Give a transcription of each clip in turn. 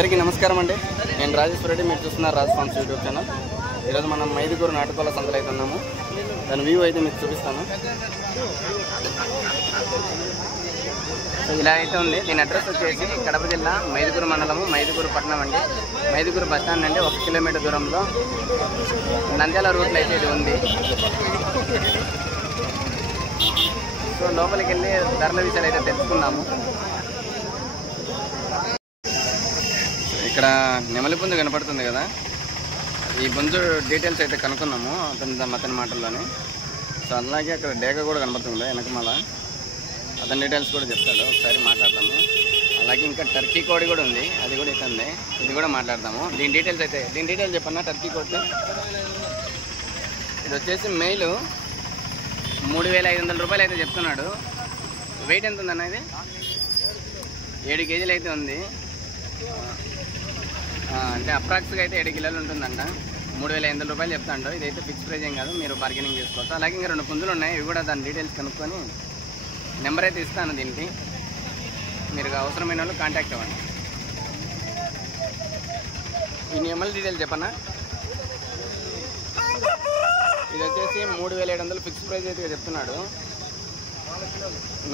అందరికీ నమస్కారం అండి. నేను రాజేశ్వర రెడ్డి, మీరు చూస్తున్నారు రాజ్ ఫార్మ్స్ యూట్యూబ్ ఛానల్. ఈరోజు మనం మైదుకూరు నాటుకోళ్ల సంతలో అయితే ఉన్నాము. దాని వ్యూ అయితే మీకు చూపిస్తాను. సో ఇలా అయితే ఉంది. దీని అడ్రస్ వచ్చేసి కడప జిల్లా మైదుకూరు మండలము, మైదుకూరు పట్టణం అండి. మైదుకూరు బస్ స్టాండ్ అంటే 1 కిలోమీటర్ దూరంలో నంద్యాల రూట్లో అయితే ఇది ఉంది. సో లోపలికి వెళ్ళి ధరల విషయాలు అయితే తెలుసుకున్నాము. ఇక్కడ నెమలి పుంజు కనపడుతుంది కదా, ఈ పుంజు డీటెయిల్స్ అయితే కనుక్కున్నాము అతని మాటల్లోనే. సో అలాగే అక్కడ డేగ కూడా కనపడుతుంది వెనకమాల, అతని డీటెయిల్స్ కూడా చెప్తాడు, ఒకసారి మాట్లాడదాము. అలాగే ఇంకా టర్కీ కోడి కూడా ఉంది, అది కూడా ఇస్తుంది, ఇది కూడా మాట్లాడదాము. దీని డీటెయిల్స్ చెప్పన్నా. టర్కీ కోడి ఇది వచ్చేసి మెయిల్ 3500 రూపాయలు అయితే చెప్తున్నాడు. వెయిట్ ఎంత ఉందన్న? ఇది 7 కేజీలు అయితే ఉంది. అంటే అప్రాక్స్గా అయితే 7 కిలోలు ఉంటుందంట. 3500 రూపాయలు చెప్తాడు. ఇదైతే ఫిక్స్ ప్రైజ్ ఏం కాదు, మీరు బార్గెనింగ్ చేసుకోవచ్చు. అలాగే ఇంకా 2 పుంజులు ఉన్నాయి, ఇవి కూడా దాని డీటెయిల్స్ కనుక్కొని నెంబర్ అయితే ఇస్తాను దీనికి. మీరు అవసరమైన వాళ్ళు కాంటాక్ట్ అవ్వండి. ఈ నెంబర్ డీటెయిల్స్ చెప్పన్నా. ఇది వచ్చేసి 3700 ఫిక్స్ ప్రైజ్ అయితే చెప్తున్నాడు.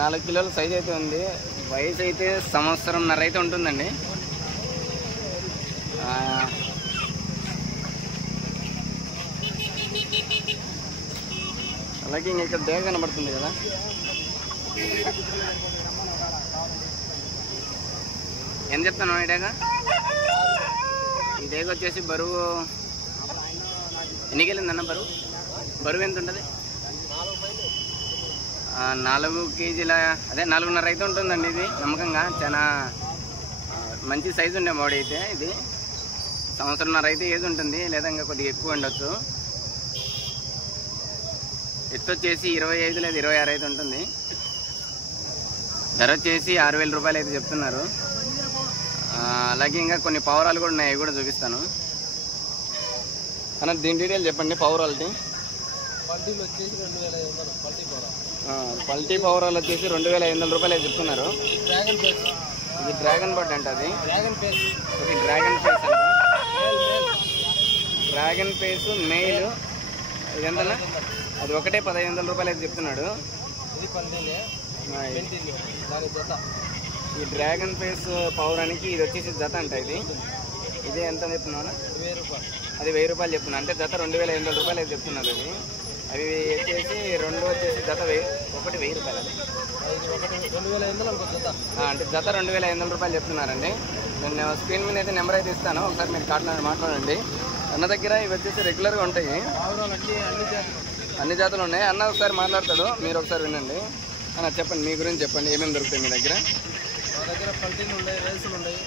4 కిలోల సైజ్ అయితే ఉంది. వయసు అయితే 1.5 సంవత్సరం అయితే ఉంటుందండి. అలాగే ఇంక ఇక్కడ డేగ కనబడుతుంది కదా, ఎంత చెప్తాను ఈ డేగ? ఈ డేగ వచ్చేసి బరువు ఎన్ని కేజీలు ఉందన్న? బరువు ఎంత ఉంటుంది? 4 కేజీల, అదే 4.5 అయితే ఉంటుందండి. ఇది నమ్మకంగా చాలా మంచి సైజు ఉండే బాడీ అయితే. ఇది 1.5 సంవత్సరం అయితే ఏజ్ ఉంటుంది, లేదా ఇంకా కొద్దిగా ఎక్కువ ఉండొచ్చు. ఎత్తు వచ్చేసి 25 లేదా 26 అయితే ఉంటుంది. ధర వచ్చేసి 6000 రూపాయలు అయితే చెప్తున్నారు. అలాగే ఇంకా కొన్ని పావురాలు కూడా ఉన్నాయి, అవి కూడా చూపిస్తాను అన్న. దీని డీటెయిల్ చెప్పండి. పావురాలది పల్టీ పావురాలు వచ్చేసి 2500 రూపాయలు అయితే చెప్తున్నారు. ఇది డ్రాగన్ బర్డ్ అంట. అది డ్రాగన్ ఫేస్ అంట. Dragon face mail. ఇది ఎంతనా? అది ఒకటే 1500 రూపాయలు అయితే చెప్తున్నాడు. ఈ డ్రాగన్ ఫేస్ పౌరానికి ఇది వచ్చేసి జత అంట. ఇది ఎంత చెప్తున్నాను? అది 1000 రూపాయలు చెప్తున్నా. అంటే జత 2500 రూపాయలు అయితే చెప్తున్నారు. అవి వచ్చేసి 2 వచ్చేసి జత ఒకటి 1000 రూపాయలు. అంటే జత 2500 రూపాయలు చెప్తున్నారండి. నేను స్క్రీన్ మీద అయితే నెంబర్ అయితే ఇస్తాను, ఒకసారి మీరు మాట్లాడండి. అన్న దగ్గర ఇవి వచ్చేసి రెగ్యులర్గా ఉంటాయి, అన్ని జాతులు ఉన్నాయి. అన్న ఒకసారి మాట్లాడతాడు, మీరు ఒకసారి వినండి. అన్న చెప్పండి, మీ గురించి చెప్పండి, ఏమేమి దొరుకుతాయి మీ దగ్గర? మా దగ్గర పల్టీలు ఉన్నాయి, రేసులు ఉన్నాయి,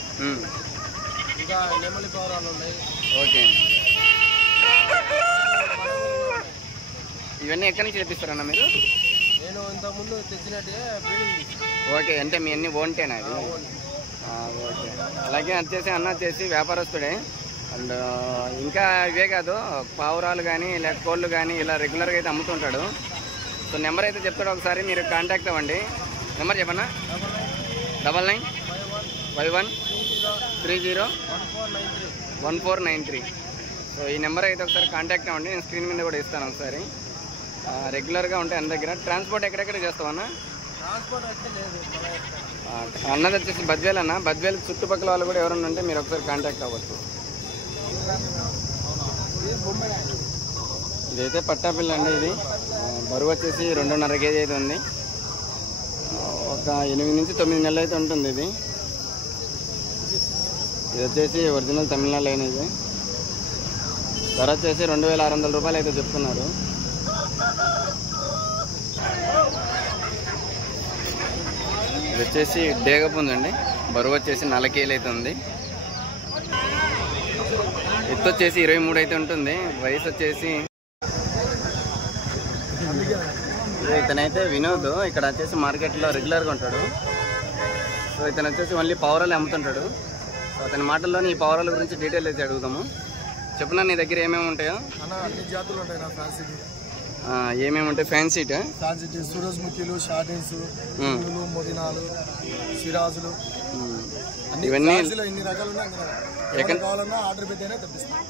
ఇంకా నెమలి పౌరాలు ఉన్నాయి. ఓకే, ఇవన్నీ ఎక్కడి నుంచి తెప్పిస్తారన్న మీరు? నేను ఇంతకుముందు తెచ్చినట్టే బ్రీడింగ్. ఓకే, అంటే మీ అన్ని ఓన్టేనా అది? ఓకే. అలాగే వచ్చేసి అన్న వచ్చేసి వ్యాపారస్తుడే. అండ్ ఇంకా ఇవే కాదు, పావురాలు కానీ లేక కోళ్ళు కానీ ఇలా రెగ్యులర్గా అయితే అమ్ముతుంటాడు. సో నెంబర్ అయితే చెప్తాడు, ఒకసారి మీరు కాంటాక్ట్ అవ్వండి. నెంబర్ చెప్పన్నా. 9951301493. సో ఈ నెంబర్ అయితే ఒకసారి కాంటాక్ట్ అవ్వండి, నేను స్క్రీన్ మీద కూడా ఇస్తాను ఒకసారి. రెగ్యులర్గా ఉంటాయి అన్న దగ్గర. ట్రాన్స్పోర్ట్ ఎక్కడెక్కడ చేస్తావన్నా? అన్నది వచ్చేసి బద్వేల్ అన్న. బద్వేల్ చుట్టుపక్కల వాళ్ళు కూడా ఎవరన్నా ఉంటే మీరు ఒకసారి కాంటాక్ట్ అవ్వచ్చు. ఇదైతే పట్టాపిల్ల అండి. ఇది బరువు వచ్చేసి 2.5 కేజీ అయితే ఉంది. ఒక 8 నుంచి 9 నెలలు అయితే ఉంటుంది. ఇది ఇది వచ్చేసి ఒరిజినల్ తమిళనాడు లైనేజ్. ధర వచ్చేసి 2600 రూపాయలు అయితే చెప్తున్నారు. ఇది వచ్చేసి డేగ పుంజండి. బరువు వచ్చేసి 4 కేజీలు అయితే ఉంది. ఎత్తు వచ్చేసి 23 అయితే ఉంటుంది. వయసు వచ్చేసి ఇతనైతే వినోద్. ఇక్కడ వచ్చేసి మార్కెట్లో రెగ్యులర్గా ఉంటాడు. సో ఇతను వచ్చేసి ఓన్లీ పవరాలు అమ్ముతుంటాడు. సో అతని మాటల్లోని ఈ పవరాల గురించి డీటెయిల్ అయితే అడుగుతాము. చెప్పున్నా నీ దగ్గర ఏమేమి ఉంటాయో? అన్ని జాతులు ఉంటాయి నా ఫ్యాన్సీకి. ఏమేమి ఉంటాయి? ఫ్యాన్సీట్, సూరజ్ముఖిలు, షార్టిన్స్, మొదినాలు, సిరాజులు, ఇవన్నీ ఇన్ని రకాలు కావాలన్నా ఆర్డర్ పెట్టేనే తెప్పిస్తాను.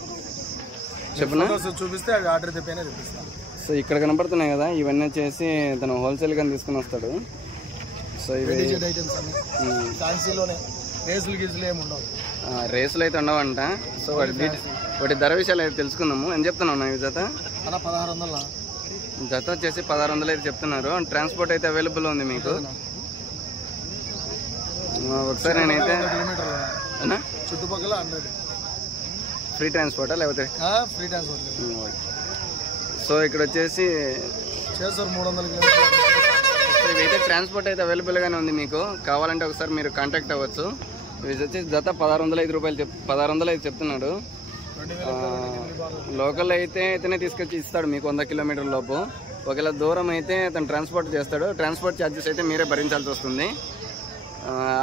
చెప్పున్నా చూపిస్తే అవి ఆర్డర్ తెప్పైనా తెప్పిస్తాను. సో ఇక్కడ కనపడుతున్నాయి కదా, ఇవన్నీ వచ్చేసి తను హోల్సేల్గా తీసుకుని వస్తాడు. సో ఇవి ఐటమ్స్ అన్ని ఫ్యాన్సీలోనే. రేసులు గీసులు ఏమి ఉండవు. రేసులు అయితే ఉండవంట. సో వాటి ధర విషయాలు అయితే తెలుసుకుందాము. ఏం చెప్తున్నావు ఈ జత? 1600. జత వచ్చేసి 1600 అయితే చెప్తున్నారు. ట్రాన్స్పోర్ట్ అయితే అవైలబుల్ ఉంది మీకు. ఒకసారి నేనైతే చుట్టుపక్కల 100 ఫ్రీ ట్రాన్స్పోర్టా లేకపోతే? Free transport. సో ఇక్కడ వచ్చేసి చేస్తారు 300 కిలోమీటర్లు. ఇవైతే ట్రాన్స్పోర్ట్ అయితే అవైలబుల్గానే ఉంది మీకు. కావాలంటే ఒకసారి మీరు కాంటాక్ట్ అవ్వచ్చు. ఇవి వచ్చేసి జత 1605 రూపాయలు 1605 చెప్తున్నాడు. లోకల్ అయితే ఇతనే తీసుకొచ్చి ఇస్తాడు మీకు 100 కిలోమీటర్ల లోపు. ఒకవేళ దూరం అయితే అతను ట్రాన్స్పోర్ట్ చేస్తాడు. ట్రాన్స్పోర్ట్ ఛార్జెస్ అయితే మీరే భరించాల్సి వస్తుంది.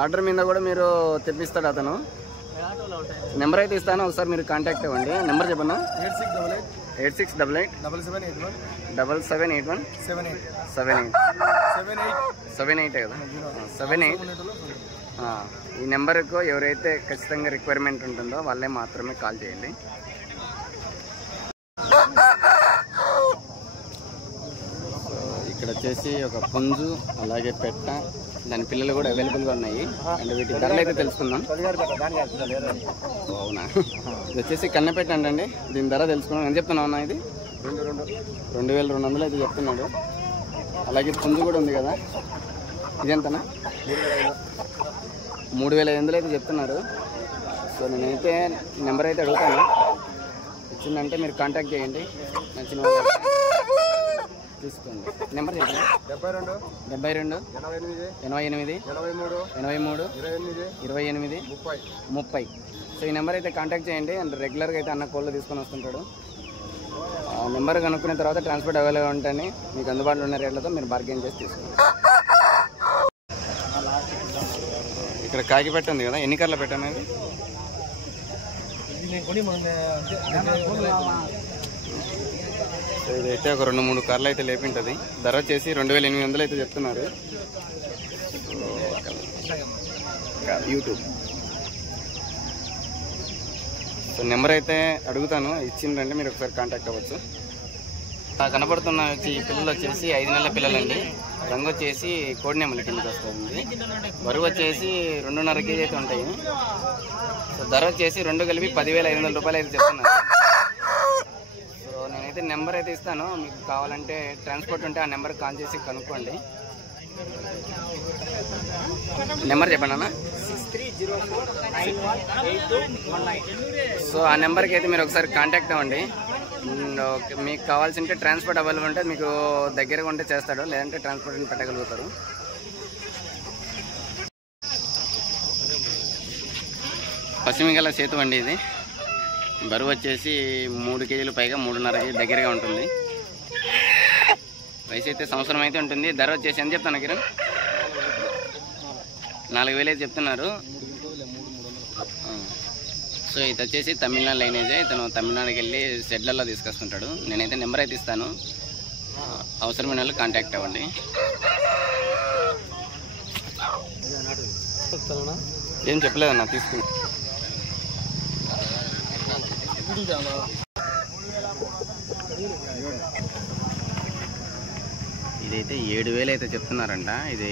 ఆర్డర్ మీద కూడా మీరు తెప్పిస్తాడు అతను. నెంబర్ అయితే ఇస్తాను, ఒకసారి మీరు కాంటాక్ట్ అవ్వండి. నెంబర్ చెప్పన్నా? 8688 7781 78 కదా, 78. ఈ నెంబర్కు ఎవరైతే ఖచ్చితంగా రిక్వైర్మెంట్ ఉంటుందో వాళ్ళే మాత్రమే కాల్ చేయండి. ఇక్కడ వచ్చేసి ఒక పుంజు, అలాగే పెట్ట, దాని పిల్లలు కూడా అవైలబుల్గా ఉన్నాయి. అండ్ వీటి ధరలు అయితే తెలుసుకుందాం. అవునా? ఇది వచ్చేసి కన్నెపెట్ట అండి. దీని ధర తెలుసుకున్నాం. ఎంత చెప్తున్నావు అన్న? ఇది 2200 అయితే చెప్తున్నాడు. అలాగే పుంజు కూడా ఉంది కదా, ఇదెంతనా? 3500 అయితే చెప్తున్నారు. సో నేనైతే నెంబర్ అయితే అడుగుతాను. ఇచ్చిందంటే మీరు కాంటాక్ట్ చేయండి. నచ్చిన తీసుకోండి. నెంబర్ చెప్పండి. 72 88 83 28 30. సో ఈ నెంబర్ అయితే కాంటాక్ట్ చేయండి. అండ్ రెగ్యులర్గా అయితే అన్న కోళ్ళు తీసుకొని వస్తుంటాడు. ఆ నెంబర్ కనుక్కున్న తర్వాత ట్రాన్స్పోర్ట్ అవైలబుల్ ఉంటాయని మీకు అందుబాటులో ఉన్న రేట్లతో మీరు బార్గెన్ చేసి తీసుకోండి. ఇక్కడ కాకి పెట్ట ఉంది కదా, ఎన్ని కార్లు పెట్టాను? ఇదైతే ఒక 2-3 కార్లు అయితే లేపింటుంది. ధర వచ్చేసి 2800 అయితే చెప్తున్నారు. యూట్యూబ్. సో నెంబర్ అయితే అడుగుతాను, ఇచ్చిందంటే మీరు ఒకసారి కాంటాక్ట్ అవ్వచ్చు. కనపడుతున్న ఈ పిల్లలు వచ్చేసి 5 నెలల పిల్లలండి. రంగు వచ్చేసి కోడి నెమలి కిందకి వస్తుంది. బరువు వచ్చేసి 2.5 కేజీ అయితే ఉంటాయి. సో ధర వచ్చేసి 2 కలిపి 10,500 రూపాయలు అయితే చెప్తున్నారు. సో నేనైతే నెంబర్ అయితే ఇస్తాను, మీకు కావాలంటే ట్రాన్స్పోర్ట్ ఉంటే ఆ నెంబర్కి కాల్ చేసి కనుక్కోండి. నెంబర్ చెప్పండి అన్న. సో ఆ నెంబర్కి అయితే మీరు ఒకసారి కాంటాక్ట్ అవ్వండి. మీకు కావాల్సింటే ట్రాన్స్పోర్ట్ అవైలబుల్ ఉంటే మీకు దగ్గరగా ఉంటే చేస్తాడు, లేదంటే ట్రాన్స్పోర్ట్ పెట్టగలుగుతారు. పశ్చిమగల సేతు అండి ఇది. బరువు వచ్చేసి 3 కేజీలు పైగా, 3.5 కేజీ దగ్గరగా ఉంటుంది. వయసు అయితే సంవత్సరం అయితే ఉంటుంది. ధర వచ్చేసి ఎంత చెప్తాను కిరణ్? 4000 అయితే చెప్తున్నారు. సో ఇది వచ్చేసి తమిళనాడు లైనేజే. ఇతను తమిళనాడుకి వెళ్ళి షెడ్లలో తీసుకొస్తుంటాడు. నేనైతే నెంబర్ అయితే ఇస్తాను, అవసరమైన వాళ్ళు కాంటాక్ట్ అవ్వండి. ఏం చెప్పలేదన్నా, తీసుకుని ఇదైతే 7000 అయితే చెప్తున్నారంట. ఇది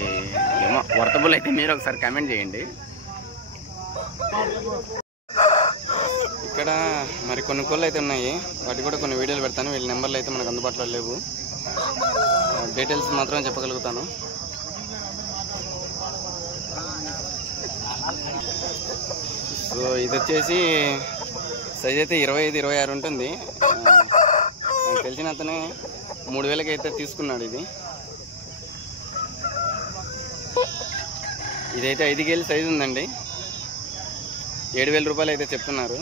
ఏమో వర్తబుల్ అయితే మీరు ఒకసారి కామెంట్ చేయండి. ఇక్కడ మరి కొన్ని కోళ్ళు అయితే ఉన్నాయి, వాటి కూడా కొన్ని వీడియోలు పెడతాను. వీళ్ళ నెంబర్లు అయితే మనకు అందుబాటులో లేవు, డీటెయిల్స్ మాత్రం చెప్పగలుగుతాను. సో ఇది వచ్చేసి సైజ్ అయితే 25-26 ఉంటుంది. నాకు తెలిసిన అతనే 3000కి అయితే తీసుకున్నాడు. ఇదైతే 5 కేజీల సైజు ఉందండి. 7000 రూపాయలు అయితే చెప్తున్నారు.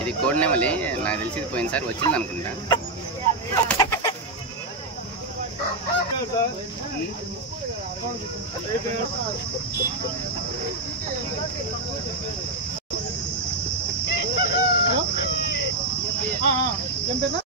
ఇది కోడి నెమలి. నాకు తెలిసి ఇది పోయినసారి వచ్చింది అనుకుంటా.